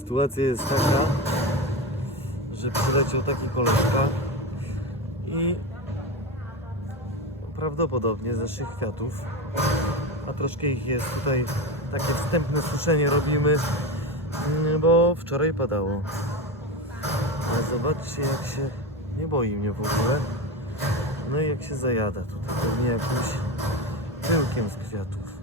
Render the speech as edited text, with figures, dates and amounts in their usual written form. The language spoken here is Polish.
Sytuacja jest taka, że przyleciał taki koleżka i prawdopodobnie z naszych kwiatów, a troszkę ich jest tutaj, takie wstępne suszenie robimy, bo wczoraj padało. Ale zobaczcie, jak się nie boi mnie w ogóle. No i jak się zajada tutaj, pewnie jakimś pyłkiem z kwiatów.